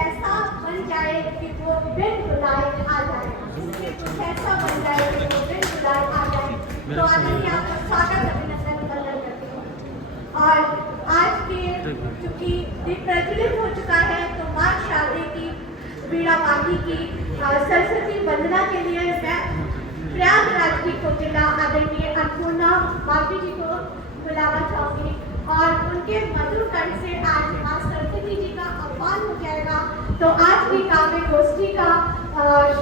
ऐसा बन जाए कि वो बिन बुलाए आ जाए, कुछ ऐसा बन जाए कि वो बिन बुलाए आ जाए। तो आदरणीय आपका स्वागत अभिनंदन वंदन करती हूँ। और आज के चूंकि दिन प्रज्वलित हो चुका है, तो माँ शारदे की वीणा माटी की सरस्वती वंदना के लिए मैं प्रयागराज की कोकिला आदरणीय अन्नपूर्णा माफी जी को बुलाना चाहूंगी और उनके मधुर कंठ से आज माँ सरस्वती जी का आह्वान हो जाएगा। तो आज की काव्य गोष्ठी का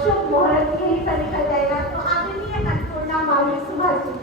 शुभ मुहूर्त यही पर निकल जाएगा। तो आदरणीय अन्नपूर्णा माफी सुभाष जी।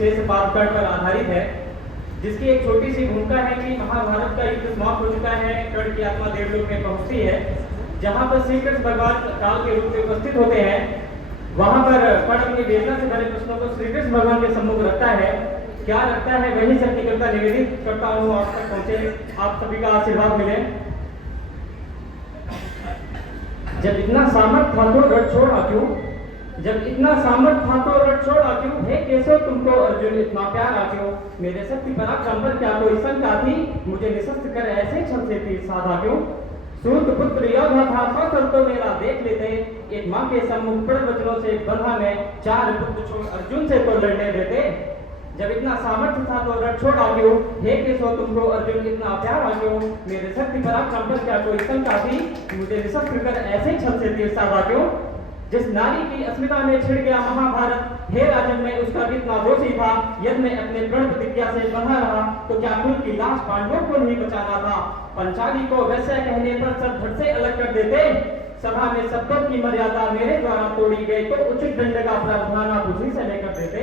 विशेष पाठकंड पर आधारित है, जिसकी एक छोटी सी भूमिका है कि महाभारत का युद्ध समाप्त हो चुका है, कर्ण की आत्मा देवलोक में पहुंचती है। जहां पर श्री कृष्ण भगवान काल के रूप में उपस्थित होते हैं, वहां पर कर्ण अपनी वेदना से भरे प्रश्नों को श्री कृष्ण भगवान के सम्मुख रखता है। क्या रखता है वही शक्तिकर्ता निवेदित करता हूँ आप तक पहुंचे, आप सभी का आशीर्वाद मिले। जब इतना सामर्थ था तो रथ छोड़ क्यों, जब इतना सामर्थ था तो रथ छोड़ क्यों, हे केशव तुमको अर्जुन इतना प्यार क्यों, मेरे शक्ति पराक्रम पर क्या कोई शंका थी, मुझे निशस्त्र कर ऐसे छल से तीर साधा क्यों। सूत पुत्र योद्धा था कौशल तो मेरा देख लेते, एक माँ के सम्मुख प्रण वचनों से बंधा में, चार पुत्र छोड़ अर्जुन से तो लड़ने देते। जब इतना सामर्थ्य था तो रथ छोड़ क्यों, हे केशव तुमको अर्जुन इतना प्यार क्यों, मेरे शक्ति पराक्रम पर क्या कोई शंका थी, मुझे निशस्त्र कर ऐसे छल से तीर साधा क्यों। जिस नारी की अस्मिता में छिड़ गया महाभारत, हे राजन मैं उसका कितना दोषी था, यदि मैं अपने प्रण प्रतिज्ञा से बंधा रहा तो क्या कुल की लाश पांडवों को नहीं बचाना था। पंचाली को वैसे कहने पर सब झट से अलग कर देते, सभा में शब्दों की मर्यादा मेरे द्वारा तोड़ी गई तो उचित दंड का प्रावधान आप उसी से लेकर देते।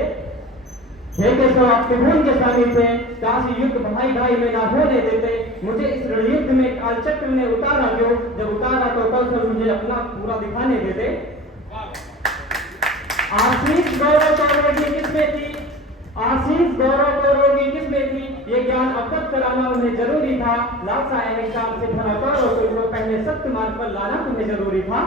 हे केशव आप त्रिभुवन के स्वामी थे, काशी युद्ध भाई भाई में ना होने देते, मुझे इस रणयुद्ध में कालचक्र ने उतारा क्यों, जब उतारा तो कौशल मुझे अपना पूरा दिखाने देते। आशीष गौरव कौरवी किसमें थी, आशीष गौरव कौरवी किसमें थी, ये ज्ञान अवगत कराना उन्हें जरूरी था, लालसा अहंकार से भरा कौरव को पहले सत्य मार्ग पर लाना तुम्हें जरूरी था।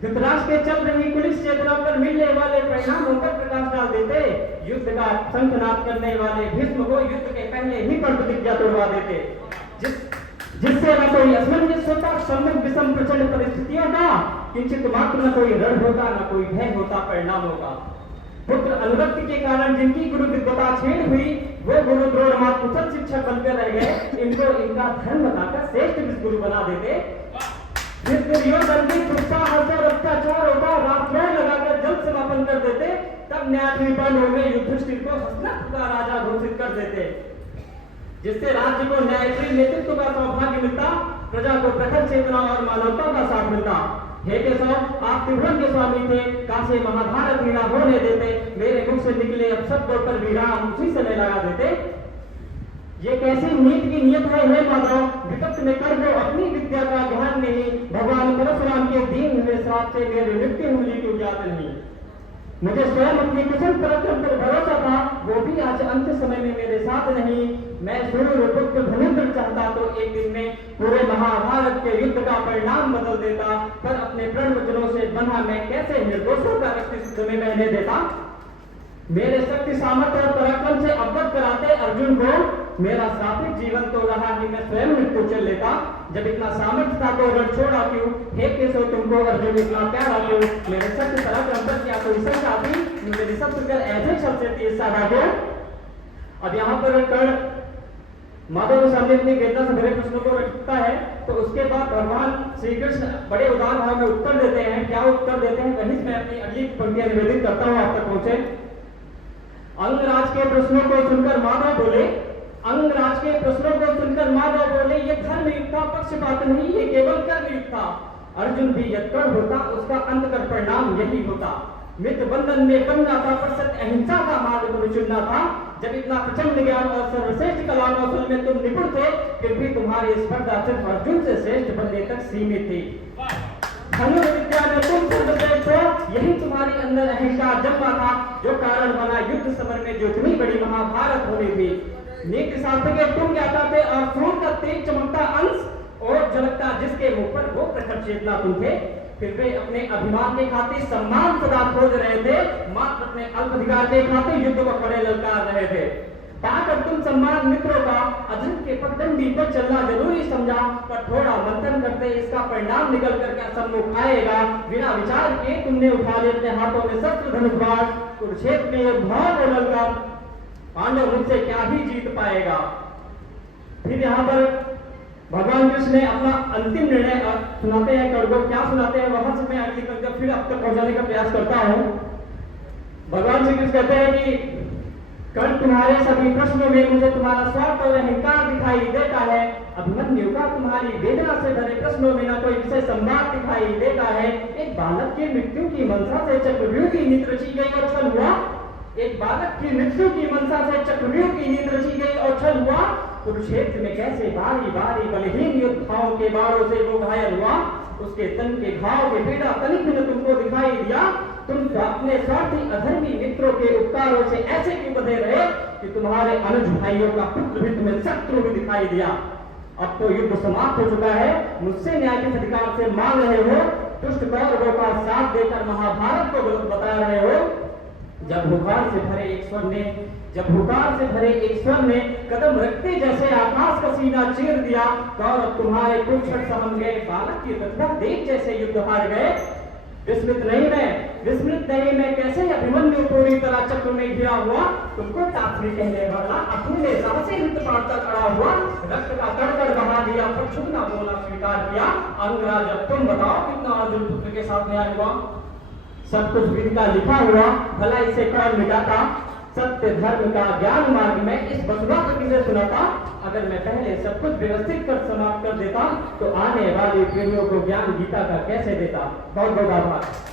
धृतराष्ट्र के चल रही पुलिस चेतना पर मिलने वाले परिणामों पर प्रकाश डाल देते, युद्ध का शंखनाद करने वाले भीष्म को युद्ध के पहले ही पर प्रतिज्ञा तोड़वा देते, जिससे न कोई असमंजस होता, सम्मुख विषम प्रचंड परिस्थितियों का, किंचित मात्र न कोई रण होता, न कोई भय होता परिणामों का। पुत्र अनुरक्ति के कारण जिनकी गुरु विद्वता छीन हुई, वो गुरु द्रोण मात कुशल शिक्षक बनकर रह गए, इनको इनका धर्म बताकर श्रेष्ठ गुरु बना देते। फिर दुर्योधन की दुष्टाचार और अत्याचारों का रात्रों लगाकर जल समापन कर देते, तब न्याय पांडवों में युधिष्ठिर को हस्तिनापुर का राजा घोषित कर देते, जिससे राज्य को न्यायप्रिय नेतृत्व का सौभाग्य मिलता, प्रजा को प्रखर चेतना और मानवता का साथ मिलता। हे केशव आप त्रिभुवन के स्वामी थे, काशी महाभारत ही ना होने देते, मेरे मुख से निकले अपशब्दों पर विराम उसी समय लगा देते। ये कैसी नीत की नियत है हे माधव, विपक्ष में कर दो अपनी विद्या का ज्ञान नहीं, भगवान परशुराम के दीन हुए श्राप से मेरे नित्य उंगली को ज्ञात नहीं। मुझे स्वयं अपनी कुशल पराक्रम पर भरोसा था, वो भी आज अंत समय में मेरे साथ नहीं। मैं सूर्य पुत्र धनुर्धर चाहता तो एक दिन में पूरे महाभारत के युद्ध का परिणाम बदल देता, पर अपने प्रण वचनों से बंधा मैं कैसे निर्दोषों का रक्त शुद्ध में बहने देता। मेरे शक्ति सामर्थ्य और पराक्रम से अवगत कराते अर्जुन को, मेरा श्रापित जीवन तो रहा ही मैं स्वयं मृत्यु चल लेता। जब इतना सामर्थ्य था तो रण छोड़ा क्यों, हे केशव तुमको अर्जुन इतना प्यारा क्यों, मेरे शक्ति पराक्रम पर क्या कोई शंका थी, मुझे निशस्त्र कर ऐसे छल से तीर साधा क्यों। अब यहाँ पर कर्ण माधव सामने अपनी वेदना से भरे प्रश्नों को रखता है, तो उसके बाद भगवान श्री कृष्ण बड़े उदार भाव में उत्तर देते हैं। क्या उत्तर देते हैं वहीं मैं अपनी अगली पंक्तियां निवेदित करता हूँ आप तक पहुंचे। अंगराज के प्रश्नों को सुनकर माधव बोले, अंगराज के प्रश्नों को सुनकर माधव बोले, ये धर्म युक्त था, पक्षपात नहीं, ये केवल कर्म युक्त था। अर्जुन भी यत्कर्ण होता, उसका अंत कर परिणाम यही होता। मित्र बंधन में बंधना था, पर सत्य अहिंसा का मार्ग तुम्हें चुनना था। जब इतना प्रचंड ज्ञान और सर्वश्रेष्ठ कला कौशल में तुम निपुण थे, फिर भी तुम्हारी स्पर्धा सिर्फ अर्जुन से श्रेष्ठ बनने तक सीमित थी। धनुर्विद्या में तुम सर्वश्रेष्ठ हो, यही तुम्हारे अंदर अहंकार जन्मा था, जो कारण बना युद्ध समर में जो इतनी बड़ी महाभारत होनी थी। नीति शास्त्र के तुम ज्ञाता थे और सूर्य का तेज चमकता अंश और झलकता जिसके मुख पर वो प्रखर चेतना तुम थे। फिर वे अपने अभिमान के खातिर सम्मान सदा खोज रहे थे, मात्र अपने अल्प अधिकार के खातिर युद्ध को खड़े ललकार रहे थे। पाकर तुम सम्मान मित्रों का अधर्म के पगडंडी पर चलना जरूरी समझा, पर थोड़ा मंथन करते इसका परिणाम निकल कर सम्मुख आएगा। बिना विचार के तुमने उठा लिए अपने हाथों में शस्त्र धनुष बाण, कुरुक्षेत्र में भाव को ललकार, पांडव मुझसे क्या ही जीत पाएगा। फिर यहाँ पर भगवान कृष्ण ने अपना अंतिम निर्णय सुनाते हैं कर्ण को। क्या सुनाते हैं वहां से मैं अगली पंक्ति फिर अब तक पहुंचाने का प्रयास करता हूं। भगवान श्री कृष्ण कहते हैं कि कर्ण तुम्हारे सभी प्रश्नों में मुझे तुम्हारा स्वार्थ और अहंकार दिखाई देता है। अभिमन्यु का तुम्हारी वेदना से भरे प्रश्नों में न कोई विषय संवाद दिखाई देता है। एक बालक की मृत्यु की मंशा से चक्रव्यूह की नीति रची गई और छल हुआ। एक बालक की मृत्यु की मंशा से चक्रव्यूह की नींद रची गई और छल हुआ। कुरुक्षेत्र में कैसे बारी बारी बलहीन योद्धाओं के बाणों से वो घायल हुआ, उसके तन के घाव के पीड़ा तनिक भी तुमको दिखाई दिया। तुम अपने स्वार्थी अधर्मी मित्रों के उपकारों से ऐसे क्यों बंधे रहे कि तुम्हारे अनुज भाइयों का पुत्र भी तुम्हें शत्रु भी दिखाई दिया। अब तो युद्ध समाप्त हो चुका है, मुझसे न्याय के अधिकार से मांग रहे हो, दुष्ट कौरवों का साथ देकर महाभारत को गलत बता रहे हो। जब हुकार से भरे एक स्वर ने कदम रखते जैसे आकाश का सीना चीर दिया, कौरव तुम्हारे कुक्षण सहम गए, बालक की प्रतिभा देख जैसे युद्ध हार गए। विस्मित नहीं मैं कैसे अभिमन्यु पूरी तरह चक्र में घिरा हुआ, तुमको तात्री कहने वाला अपने सबसे युद्ध पाड़ता खड़ा हुआ, रक्त का कड़कड़ बहा दिया पर छुपना बोलना स्वीकार किया। अंगराज अब तुम बताओ कितना अर्जुन पुत्र के साथ न्याय हुआ। सब कुछ विधि का लिखा हुआ, भला इसे कौन मिटाता, सत्य धर्म का ज्ञान मार्ग में इस बसुरा को किसे सुनाता। अगर मैं पहले सब कुछ व्यवस्थित कर समाप्त कर देता तो आने वाली पीढ़ियों को ज्ञान गीता का कैसे देता। बहुत बहुत आभार।